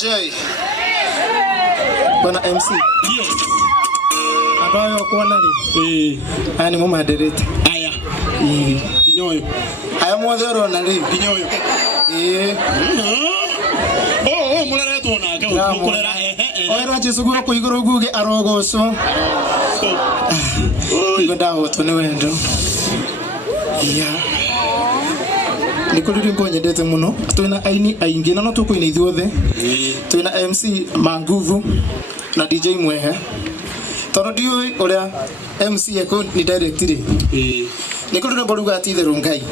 DJ Bwana MC. Yes. Abayo kwa nali. Ani mu moderate. Aya. Kinyoyo. Aya modero nali. Kinyoyo. Mulera tona ka ukulera Oira Jesu ko igoro guge arogoso. Ngoda woto ne wendo. Nikuliri mbonye ndete muno twina aini aingi na no tukwina ithuothe twina MC Manguvu na DJ Mwehe tono dioi oria MC eko ni directly nikuliri mboruga atitherũ Ngai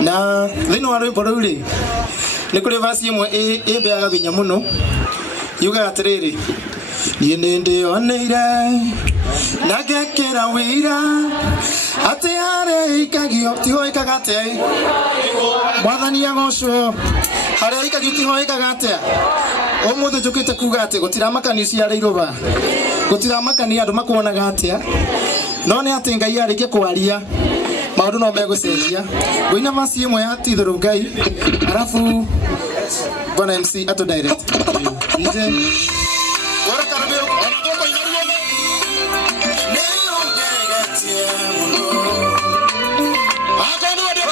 na thino wa rwimbo rũu ri nikuri verse imwe ibeaga binya muno yuga atiriri niĩ nĩndĩoneire na ngekĩra wĩira atĩ harĩa ikagio tiho ikaga atĩa mwathani agocwo harĩa ikagio tiho ikaga atĩa ũmũthĩ njũkĩte kuga atĩ gũtiramakania ciarĩ irũba gũtiramakania andũ makuonaga atĩa no nĩ atĩ Ngai arĩkia kwaria maũndũ no megũcenjia ngũina verse imwe ya titherũ Ngai arabu Bwana MC ato direct DJ Ora carabeo anatoko inaruona Neo ngega Akani wade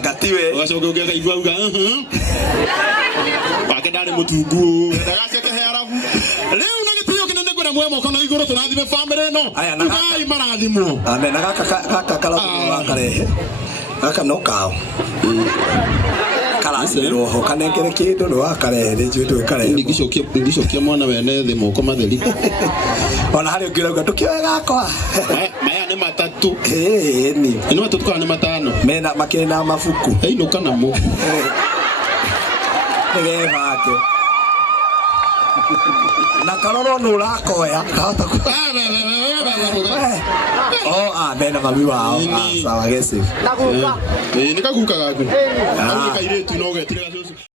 ngatiwe wacoka ũngĩakaigua uga wake ndarĩ mũtungu ndagaceke he arabu rĩu na gĩtĩo kĩnene kwĩna muoya moko na igũrũ tũrathime bamĩrĩ ĩno tugai marathimwo amen na gaka karabu wakarehe gaka no kao karasirwo ho kanengere kindu no wakarehe njui twikarehe ngicokia mwana wene thĩ moko matheri ona hari ngirauga tukioe gakwa maya nĩ matatũ ni nĩ matatũ kana nĩ matano mena makina mabuku ainũka namo nĩgebake na karoro no urakoya kahota ku mena mami wao sawa gesi nĩ kaguka gaku kairĩtu no getire gacucu